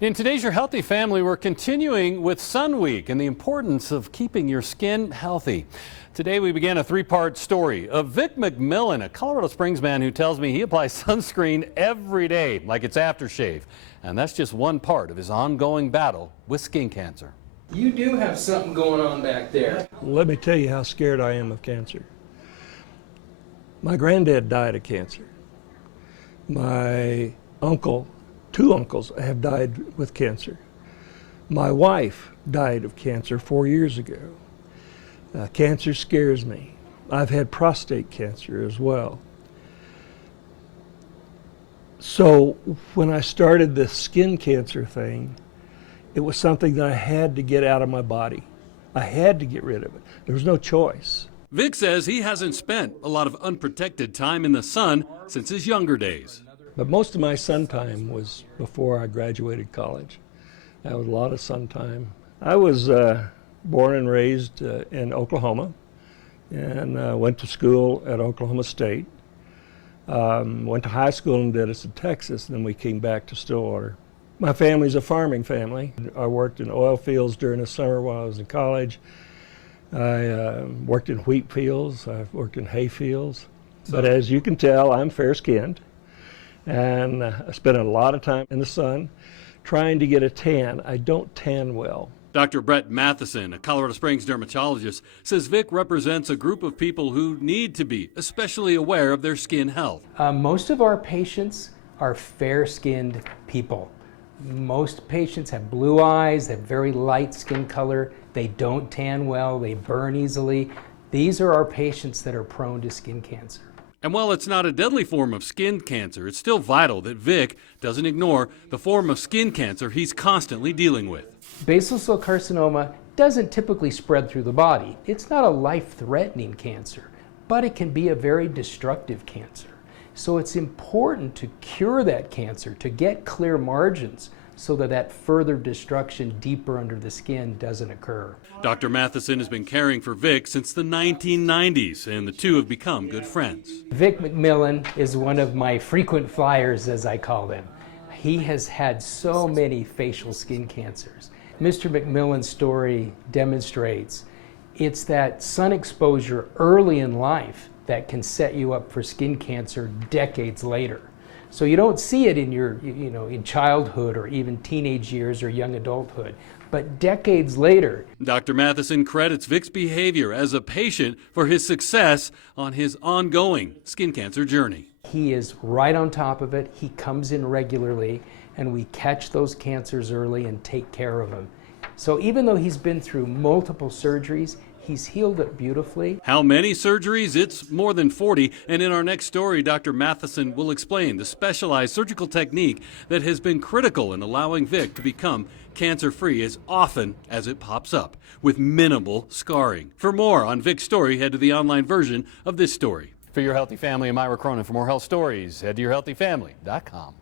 In today's Your Healthy Family, we're continuing with Sun Week and the importance of keeping your skin healthy. Today we began a three-part story of Vic McMillan, a Colorado Springs man who tells me he applies sunscreen every day like it's aftershave. And that's just one part of his ongoing battle with skin cancer. You do have something going on back there. Let me tell you how scared I am of cancer. My granddad died of cancer. My uncle, two uncles have died with cancer. My wife died of cancer 4 years ago. Cancer scares me. I've had prostate cancer as well. So when I started the skin cancer thing, it was something that I had to get out of my body. I had to get rid of it. There was no choice. Vic says he hasn't spent a lot of unprotected time in the sun since his younger days. But most of my sun time was before I graduated college. That was a lot of sun time. I was born and raised in Oklahoma and went to school at Oklahoma State. Went to high school in Denison, Texas, and then we came back to Stillwater. My family's a farming family. I worked in oil fields during the summer while I was in college. I worked in wheat fields, I've worked in hay fields. But as you can tell, I'm fair-skinned. And I spent a lot of time in the sun trying to get a tan. I don't tan well. Dr. Brett Matheson, a Colorado Springs dermatologist, says Vic represents a group of people who need to be especially aware of their skin health. Most of our patients are fair-skinned people. Most patients have blue eyes, they have very light skin color, they don't tan well, they burn easily. These are our patients that are prone to skin cancer. And while it's not a deadly form of skin cancer, it's still vital that Vic doesn't ignore the form of skin cancer he's constantly dealing with. Basal cell carcinoma doesn't typically spread through the body. It's not a life-threatening cancer, but it can be a very destructive cancer. So it's important to cure that cancer, to get clear margins so that that further destruction deeper under the skin doesn't occur. Dr. Matheson has been caring for Vic since the 1990s, and the two have become good friends. Vic McMillan is one of my frequent flyers, as I call them. He has had so many facial skin cancers. Mr. McMillan's story demonstrates it's that sun exposure early in life that can set you up for skin cancer decades later. So you don't see it in your, in childhood or even teenage years or young adulthood, but decades later. Dr. Matheson credits Vic's behavior as a patient for his success on his ongoing skin cancer journey. He is right on top of it. He comes in regularly, and we catch those cancers early and take care of them. So even though he's been through multiple surgeries, he's healed it beautifully. How many surgeries? It's more than 40. And in our next story, Dr. Matheson will explain the specialized surgical technique that has been critical in allowing Vic to become cancer-free as often as it pops up, with minimal scarring. For more on Vic's story, head to the online version of this story. For Your Healthy Family, I'm Ira Cronin. For more health stories, head to yourhealthyfamily.com.